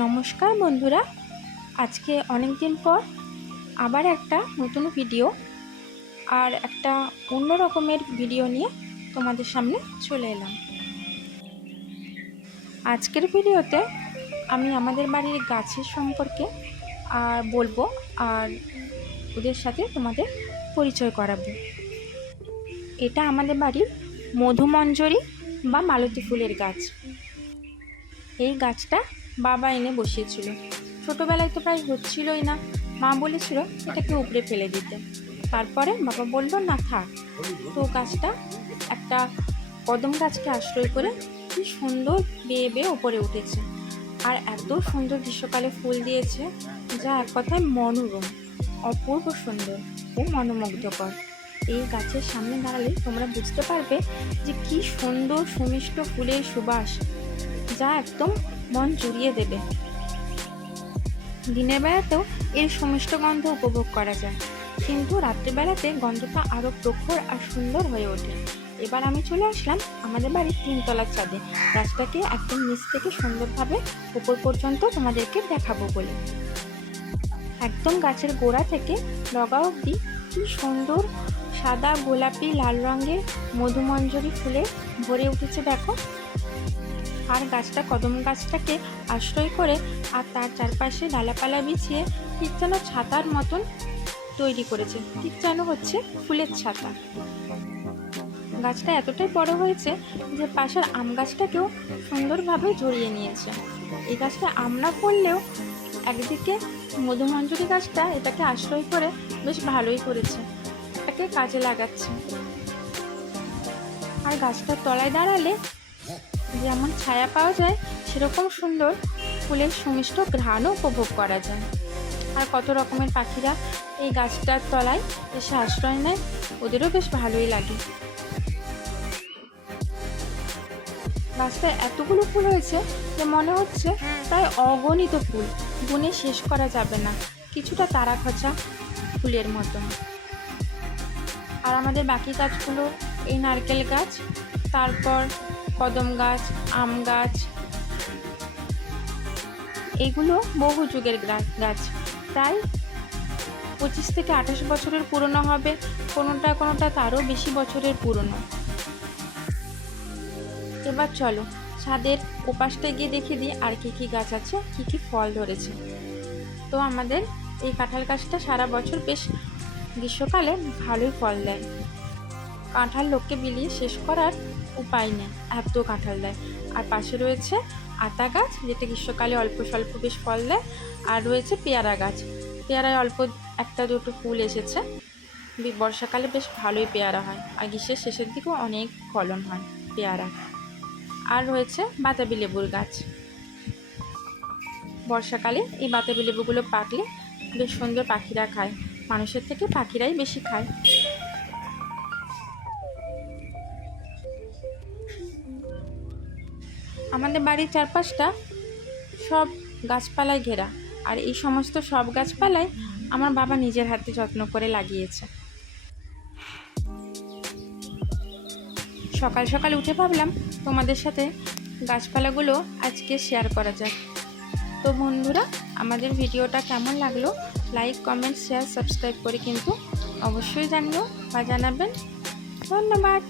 নমস্কার বন্ধুরা, আজকে অনেক দিন পর আবার একটা নতুন ভিডিও আর একটা অন্য রকমের ভিডিও নিয়ে তোমাদের সামনে চলে এলাম। আজকের ভিডিওতে আমি আমাদের বাড়ির গাছের সম্পর্কে বলবো আর ওদের সাথে তোমাদের পরিচয় করাবো। এটা আমাদের বাড়ির মধুমঞ্জরি বা মালতী ফুলের গাছ। এই গাছটা বাবা এনে বসিয়েছিল। ছোটোবেলায় তো প্রায় হচ্ছিলই না, মা বলেছিল এটাকে উপড়ে ফেলে দিতে। তারপরে বাবা বলল না থাক। তো গাছটা একটা কদম গাছকে আশ্রয় করে কি সুন্দর বেয়ে বেয়ে ওপরে উঠেছে, আর এত সুন্দর গ্রীষ্মকালে ফুল দিয়েছে যা এক কথায় মনোরম, অপূর্ব সুন্দর ও মনোমুগ্ধকর। এই গাছের সামনে দাঁড়ালে তোমরা বুঝতে পারবে যে কি সুন্দর সুমিষ্ট ফুলের সুবাস, যা একদম মন জুড়িয়ে দেবে। দিনের বেলাতেও এর সুমিষ্ট গন্ধ উপভোগ করা যায়, কিন্তু রাত্রিবেলাতে গন্ধটা আরও প্রখর আর সুন্দর হয়ে ওঠে। এবার আমি চলে আসলাম আমাদের বাড়ির 3 তলার ছাদে, গাছটাকে একদম নিচ থেকে সুন্দরভাবে উপর পর্যন্ত তোমাদেরকে দেখাবো বলে। একদম গাছের গোড়া থেকে লগা অবধি কি সুন্দর সাদা, গোলাপি, লাল রঙের মধুমঞ্জরি ফুলে ভরে উঠেছে দেখো। আর গাছটা কদম গাছটাকে আশ্রয় করে আর তার চারপাশে ডালাপালা বিছিয়ে ঠিক যেন ছাতার মতন তৈরি করেছে, ঠিক যেন হচ্ছে ফুলের ছাতা। গাছটা এতটাই বড় হয়েছে যে পাশের আম গাছটাকেও সুন্দরভাবে জড়িয়ে নিয়েছে। এই গাছটা আম না ফললেও একদিকে মধুমঞ্জরি গাছটা এটাকে আশ্রয় করে বেশ ভালোই করেছে, এটাকে কাজে লাগাচ্ছে। আর গাছটার তলায় দাঁড়ালে যেমন ছায়া পাওয়া যায়, সেরকম সুন্দর ফুলের সুমিষ্ট ঘ্রাণও উপভোগ করা যায়। আর কত রকমের পাখিরা এই গাছটার তলায় এসে আশ্রয় নেয়, ওদেরও বেশ ভালোই লাগে। গাছটায় এতগুলো ফুল হয়েছে যে মনে হচ্ছে প্রায় অগণিত ফুল, গুণে শেষ করা যাবে না, কিছুটা তারা খোঁচা ফুলের মতন। আর আমাদের বাকি গাছগুলো এই নারকেল গাছ, তারপর কদম গাছ, আম গাছ, এগুলো বহু যুগের গাছ, প্রায় 25 থেকে 28 বছরের পুরনো হবে, কোনোটা তারও বেশি বছরের পুরনো। এবার চলো ছাদের ওপাশটায় গিয়ে দেখিয়ে দিই আর কি গাছ আছে, কি ফল ধরেছে। তো আমাদের এই কাঁঠাল গাছটা সারা বছর বেশ গ্রীষ্মকালে ভালোই ফল দেয়। কাঁঠাল লোককে বিলিয়ে শেষ করার উপায় নেই, এত কাঁঠাল দেয়। আর পাশে রয়েছে আতা গাছ, যেটা গ্রীষ্মকালে অল্প স্বল্প বেশ ফল দেয়। আর রয়েছে পেয়ারা গাছ, পেয়ারায় অল্প 1-2 ফুল এসেছে। বর্ষাকালে বেশ ভালোই পেয়ারা হয়, আর গ্রীষ্মের শেষের দিকেও অনেক ফলন হয় পেয়ারা। আর রয়েছে বাতাবি লেবুর গাছ। বর্ষাকালে এই বাতাবি লেবুগুলো পাকলে বেশ সুন্দর পাখিরা খায়, মানুষের থেকে পাখিরাই বেশি খায়। আমাদের বাড়ির চারপাশটা সব গাছপালায় ঘেরা, আর এই সমস্ত সব গাছপালায় আমার বাবা নিজের হাতে যত্ন করে লাগিয়েছে। সকাল সকাল উঠে ভাবলাম তোমাদের সাথে গাছপালাগুলো আজকে শেয়ার করা যাক। তো বন্ধুরা, আমাদের ভিডিওটা কেমন লাগলো লাইক, কমেন্ট, শেয়ার, সাবস্ক্রাইব করে কিন্তু অবশ্যই জানিও বা জানাবেন। ধন্যবাদ।